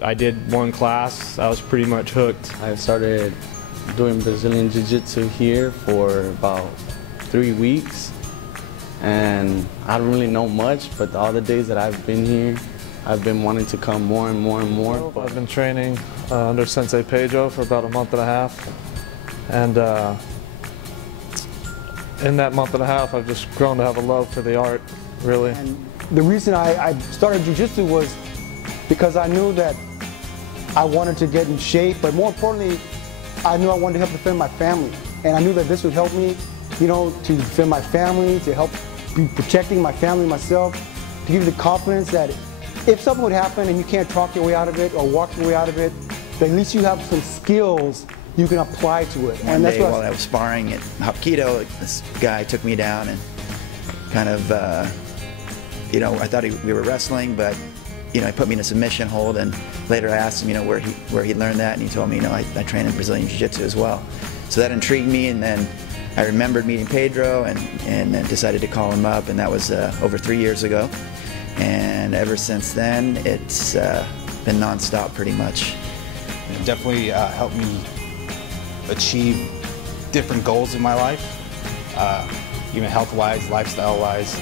I did one class, I was pretty much hooked. I started doing Brazilian Jiu Jitsu here for about 3 weeks, and I don't really know much, but all the days that I've been here, I've been wanting to come more and more and more. I've been training under Sensei Pedro for about a month and a half, and in that month and a half I've just grown to have a love for the art, really. And the reason I started Jiu Jitsu was because I knew that I wanted to get in shape, but more importantly, I knew I wanted to help defend my family. And I knew that this would help me, you know, to defend my family, to help be protecting my family, myself, to give you the confidence that if something would happen and you can't talk your way out of it or walk your way out of it, that at least you have some skills you can apply to it. One day while I was sparring at Hapkido, this guy took me down and kind of, you know, I thought we were wrestling, but you know, he put me in a submission hold, and later I asked him, you know, where he learned that, and he told me, you know, I train in Brazilian Jiu Jitsu as well. So that intrigued me, and then I remembered meeting Pedro and then decided to call him up, and that was over 3 years ago. And ever since then, it's been non-stop pretty much. It definitely helped me achieve different goals in my life, even health-wise, lifestyle-wise.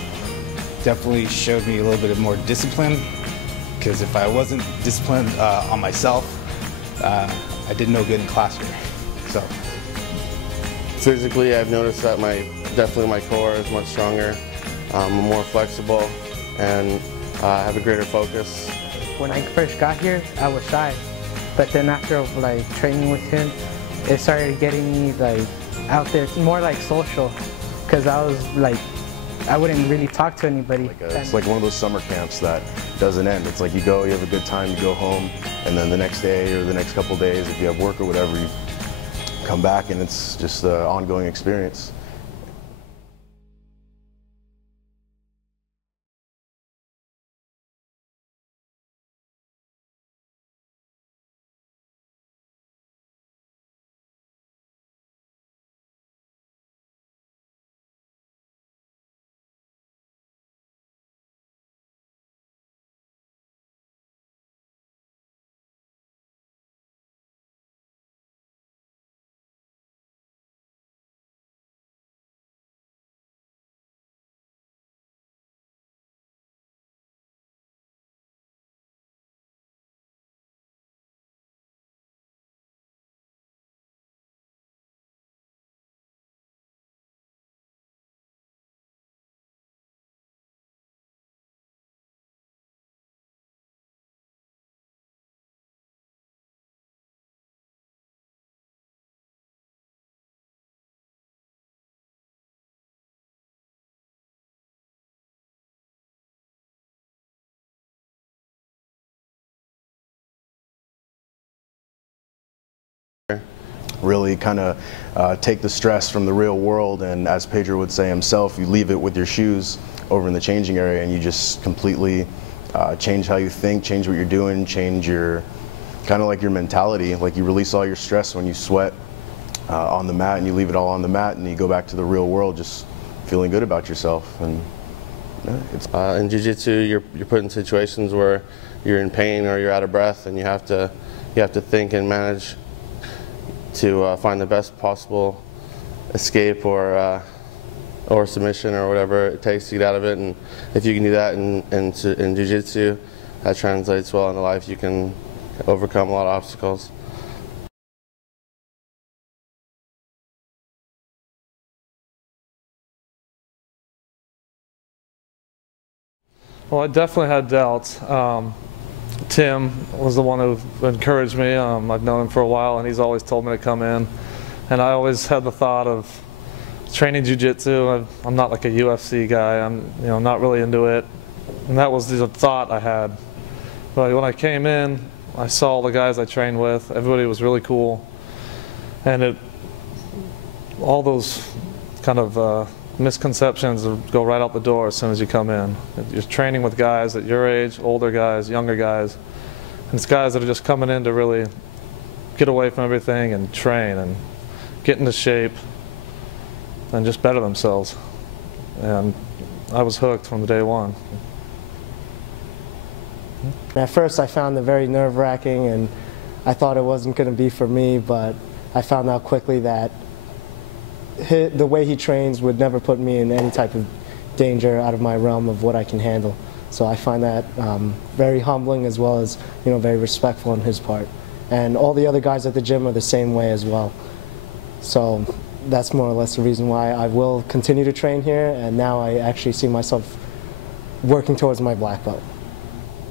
Definitely showed me a little bit of more discipline, because if I wasn't disciplined on myself, I did no good in classroom. So physically, I've noticed that definitely my core is much stronger. I'm more flexible, and I have a greater focus. When I first got here, I was shy, but then after like training with him, it started getting me like out there, more like social, because I was like, I wouldn't really talk to anybody. It's like one of those summer camps that doesn't end. It's like you go, you have a good time, you go home, and then the next day or the next couple days, if you have work or whatever, you come back and it's just an ongoing experience. Really kind of take the stress from the real world, and as Pedro would say himself, you leave it with your shoes over in the changing area, and you just completely change how you think, change what you're doing, change your kind of like your mentality. Like you release all your stress when you sweat on the mat, and you leave it all on the mat, and you go back to the real world just feeling good about yourself. And yeah, it's in Jiu-Jitsu, you're put in situations where you're in pain or you're out of breath, and you have to think and manage to find the best possible escape or submission or whatever it takes to get out of it. And if you can do that in Jiu-Jitsu, that translates well into life. You can overcome a lot of obstacles. Well, I definitely had doubts. Tim was the one who encouraged me. I've known him for a while, and he's always told me to come in. And I always had the thought of training jiu-jitsu. I'm not like a UFC guy. I'm not really into it. And that was the thought I had. But when I came in, I saw all the guys I trained with. Everybody was really cool. And all those kind of misconceptions go right out the door as soon as you come in. You're training with guys at your age, older guys, younger guys. And it's guys that are just coming in to really get away from everything and train and get into shape and just better themselves. And I was hooked from day one. At first I found it very nerve-wracking and I thought it wasn't going to be for me, but I found out quickly that the way he trains would never put me in any type of danger out of my realm of what I can handle. So I find that very humbling, as well as very respectful on his part. And all the other guys at the gym are the same way as well. So that's more or less the reason why I will continue to train here, and now I actually see myself working towards my black belt.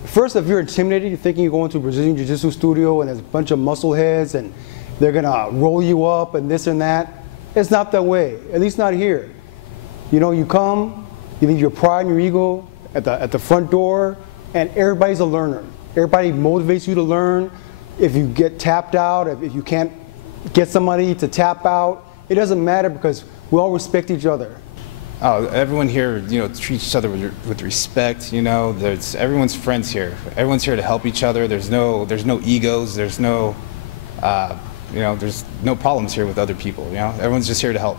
First, if you're intimidated, you're thinking you're going to a Brazilian Jiu-Jitsu studio and there's a bunch of muscle heads and they're gonna roll you up and this and that. It's not that way, at least not here. You come, you leave your pride and your ego at the front door, and everybody's a learner. Everybody motivates you to learn. If you get tapped out, if you can't get somebody to tap out, it doesn't matter because we all respect each other. Oh, everyone here, treats each other with respect. Everyone's friends here. Everyone's here to help each other. There's no egos. There's no, there's no problems here with other people. Everyone's just here to help.